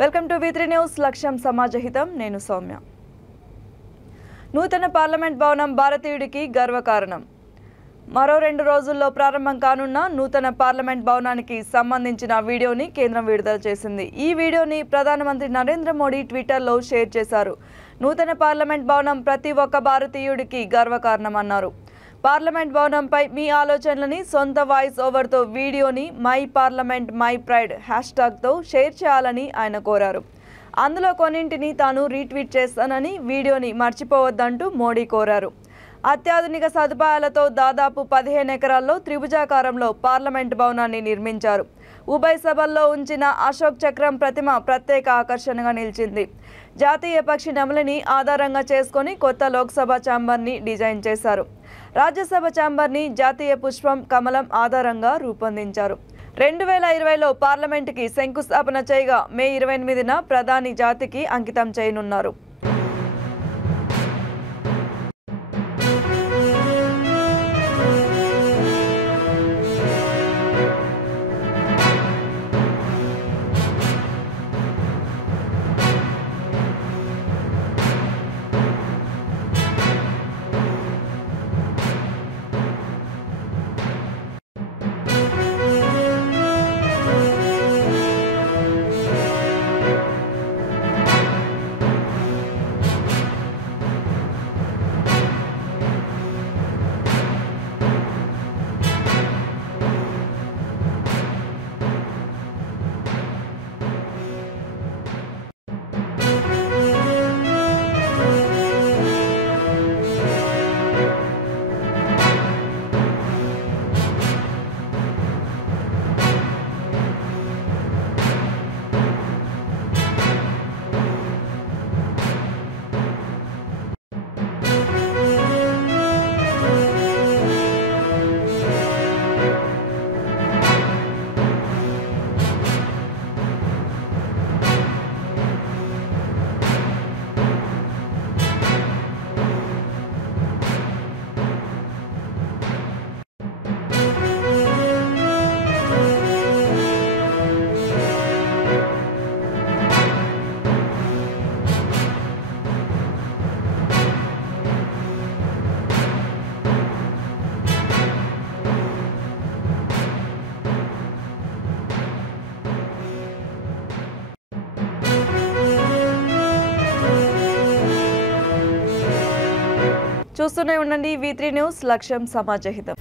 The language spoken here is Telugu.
వెల్కమ్ టు V3 న్యూస్ లక్ష్యం సమాజహితం నేను సౌమ్య. నూతన పార్లమెంట్ భవనం భారతీయుడికి గర్వకారణం. మరో 2 రోజుల్లో ప్రారంభం కానున్న నూతన పార్లమెంట్ భవనానికి సంబంధించిన వీడియోని కేంద్రం విడుదల చేసింది. ఈ వీడియోని ప్రధానమంత్రి నరేంద్ర మోడీ ట్విట్టర్లో షేర్ చేశారు. నూతన పార్లమెంట్ భవనం ప్రతి ఒక్క భారతీయుడికి గర్వకారణమన్నారు. పార్లమెంట్ భవనంపై మీ ఆలోచనలని సొంత వాయిస్ ఓవర్తో వీడియోని my parliament my pride హ్యాష్ట్యాగ్తో share చేయాలని ఆయన కోరారు. అందులో కొన్నింటిని తాను రీట్వీట్ చేస్తానని వీడియోని మర్చిపోవద్దంటూ మోడీ కోరారు. అత్యాధునిక సదుపాయాలతో దాదాపు 15 ఎకరాల్లో త్రిభుజాకారంలో పార్లమెంట్ భవనాన్ని నిర్మించారు. ఉభయ సభల్లో ఉంచిన అశోక్ చక్రం ప్రతిమ ప్రత్యేక ఆకర్షణగా నిలిచింది. జాతీయ పక్షి నెమలిని ఆధారంగా చేసుకొని కొత్త లోక్సభ ఛాంబర్ని డిజైన్ చేశారు. రాజ్యసభ ఛాంబర్ని జాతీయ పుష్పం కమలం ఆధారంగా రూపొందించారు. 2020లో పార్లమెంటుకి శంకుస్థాపన చేయగా మే 28న ప్రధాని జాతికి అంకితం చేయనున్నారు. చూస్తూనే ఉండండి V3 న్యూస్ లక్ష్యం సమాజహితం.